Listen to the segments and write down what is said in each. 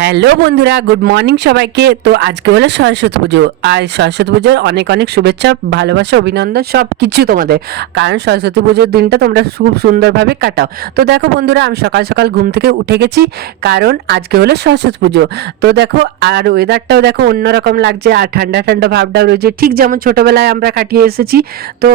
Hello বন্ধুরা, good morning সবাইকে। তো আজকে হলো সরস্বতী পুজো। আর সরস্বতী পুজোর অনেক অনেক শুভেচ্ছা, ভালোবাসা, অভিনন্দন সব কিছু তোমাদের। কারণ সরস্বতী পুজোর দিনটা তোমরা খুব সুন্দরভাবে কাটাও। তো দেখো বন্ধুরা, আমি সকাল সকাল ঘুম থেকে উঠে গেছি, কারণ আজকে হলো সরস্বতী পুজো। তো দেখো, আর ওয়েদারটাও দেখো অন্যরকম লাগছে, আর ঠান্ডা ঠান্ডা ভাবটাও রয়েছে। ঠিক যেমন ছোটোবেলায় আমরা কাটিয়ে এসেছি, তো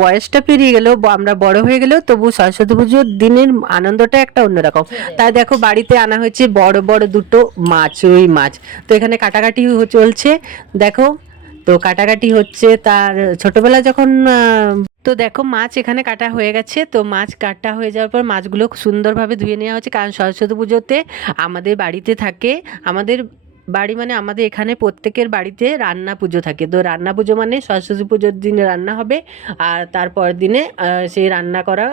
বয়সটা পেরিয়ে গেলেও আমরা বড় হয়ে গেলেও, তবু সরস্বতী পুজোর দিনের আনন্দটা একটা অন্যরকম। তাই দেখো, বাড়িতে আনা হয়েছে বড় বড় দুটো মাছ রুই মাছ। তো এখানে কাটাকাটি চলছে। দেখো, তো কাটাকাটি হচ্ছে তার ছোটবেলা যখন তো দেখো মাছ এখানে কাটা হয়ে গেছে। তো মাছ কাটা হয়ে যাওয়ার পর মাছগুলো সুন্দরভাবে ধুয়ে নেওয়া হচ্ছে, কারণ সরস্বতী পুজোতে আমাদের বাড়িতে থাকে, আমাদের বাড়ি মানে আমাদের এখানে প্রত্যেকের বাড়িতে রান্না পুজো থাকে। তো রান্না পুজো মানে সরস্বতী পুজোর দিনে রান্না হবে, আর তারপর দিনে সেই রান্না করা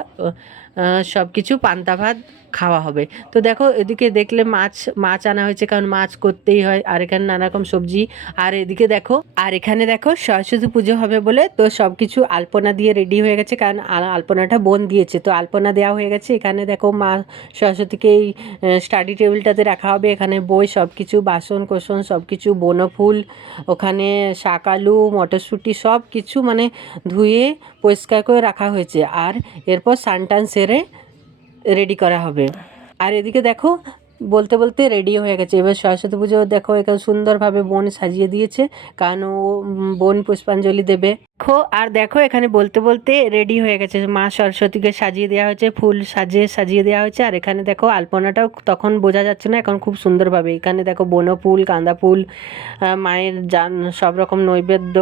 সব কিছু পান্তা ভাত খাওয়া হবে। তো দেখো, এদিকে দেখলে মাছ মাছ আনা হয়েছে, কারণ মাছ করতেই হয়, আর এখানে নানা রকম সবজি। আর এদিকে দেখো, আর এখানে দেখো, সরস্বতী পুজো হবে বলে তো সব কিছু আলপনা দিয়ে রেডি হয়ে গেছে, কারণ আল- আলপনাটা বোন দিয়েছে। তো আলপনা দেওয়া হয়ে গেছে, এখানে দেখো মা সরস্বতীকে এই স্টাডি টেবিলটাতে রাখা হবে। এখানে বই সব কিছু বাসন কোসন সব কিছু বনফুল, ওখানে শাক আলু, মটরশুঁটি সব কিছু মানে ধুয়ে পরিষ্কার করে রাখা হয়েছে। আর এরপর সানটান সেরে রেডি করা হবে। আর এদিকে দেখো বলতে বলতে রেডি হয়ে গেছে। এবার সরস্বতী পুজো দেখো এখানে সুন্দরভাবে বোন সাজিয়ে দিয়েছে। কারণ ও বোন পুষ্পাঞ্জলি দেবে। দেখো, আর দেখো, এখানে বলতে বলতে রেডি হয়ে গেছে। মা সরস্বতীকে সাজিয়ে দেওয়া হয়েছে, ফুল সাজিয়ে সাজিয়ে দেওয়া হয়েছে। আর এখানে দেখো, আলপনাটাও তখন বোঝা যাচ্ছে না, এখন খুব সুন্দরভাবে। এখানে দেখো বনো ফুল গাঁদা ফুল মায়ের যান সব রকম নৈবেদ্য,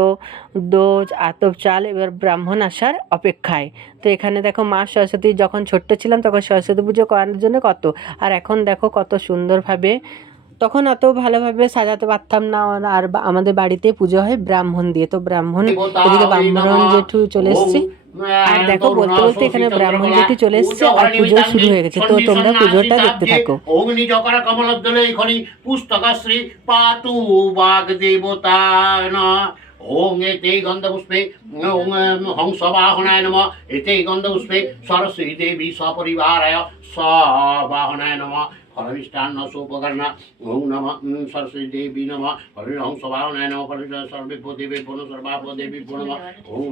দোজ, আতপ চাল, এবার ব্রাহ্মণ আসার অপেক্ষায়। তো এখানে দেখো, মা সরস্বতী, যখন ছোট্ট ছিলাম, তখন সরস্বতী পুজো করানোর জন্য কত? আর এখন দেখো, কত সুন্দরভাবে তখন অত ভালোভাবে সাজাতে পারতাম না আর আমাদের বাড়িতে পুজো হয় ব্রাহ্মণ দিয়ে। তো ব্রাহ্মণ এদিকে ব্রাহ্মণ জেঠু চলে এসছে। আর দেখো বলতে বলতে এখানে ব্রাহ্মণ জেঠু চলে এসছে। আর পুজো শুরু হয়ে গেছে। তো তোমরা পুজোটা দেখতে থাকো। অগ্নি জকর কমলদ্দলে খনি পুস্তক শ্রী পাতু বাগ দেবতা ওং এতে গন্ধপুষ্পে ওং হংস বাহনায় নম। এতে গন্ধপুষ্পে, সরস্বতী দেবী সপরিবারায় সবাহনায় নম। ফলমিষ্টান্ন সোপকর্ণ ওং নম সরস্বতী দেবী নম। হংস বাহনায় নম। সর্বে দেবী পুনঃ সর্বাপ দেবী পুনঃ ওং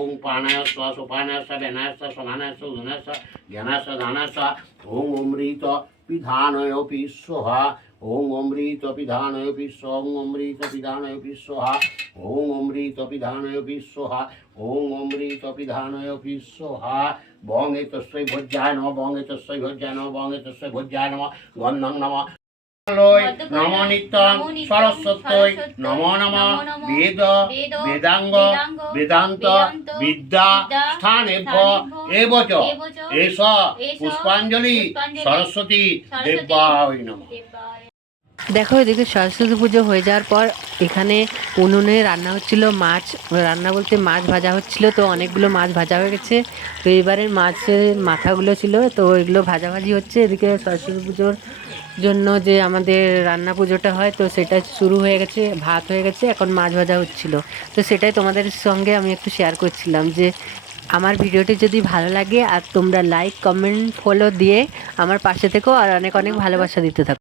ওং পানায় স্ব সোপানায় স্ব বেনায় স্ব সমানায় স্ব উদনায় স্ব জ্ঞানায় স্ব দানায় স্ব ওং অমৃত পিধানয়োপি স্বহা ওং অমৃত পিধানয়োপি ওং অমৃত পিধানয়োপি স্বহা। ওং অমৃত পিধানয়োপি স্বহা। ওং অমৃত পিধানয়োপি স্বহা। বং এতস্যৈ ভোজ্যায় নম বং এতস্যৈ ভোজ্যায় নম বং এতস্যৈ ভোজ্যায় নম নিত্যং সরস্বত্যৈ নম নম। বেদ বেদাঙ্গ বেদান্ত বিদ্যা স্থানেভ্য এবচ এষ পুষ্পাঞ্জলি সরস্বতী দেব্যায় নমঃ। দেখো, এদিকে সরস্বতী পুজো হয়ে যাওয়ার পর এখানে উনুনে রান্না হচ্ছিল মাছ, রান্না বলতে মাছ ভাজা হচ্ছিল, তো অনেকগুলো মাছ ভাজা হয়ে গেছে। তো এবারের মাছের মাথাগুলো ছিল, তো এগুলো ভাজাভাজি হচ্ছে। এদিকে সরস্বতী পুজোর জন্য যে আমাদের রান্না পুজোটা হয়, তো সেটা শুরু হয়ে গেছে, ভাত হয়ে গেছে, এখন মাছ ভাজা হচ্ছিল। তো সেটাই তোমাদের সঙ্গে আমি একটু শেয়ার করছিলাম যে, আমার ভিডিওটি যদি ভালো লাগে আর তোমরা লাইক কমেন্ট ফলো দিয়ে আমার পাশে থেকেও আর অনেক অনেক ভালোবাসা দিতে থাকো।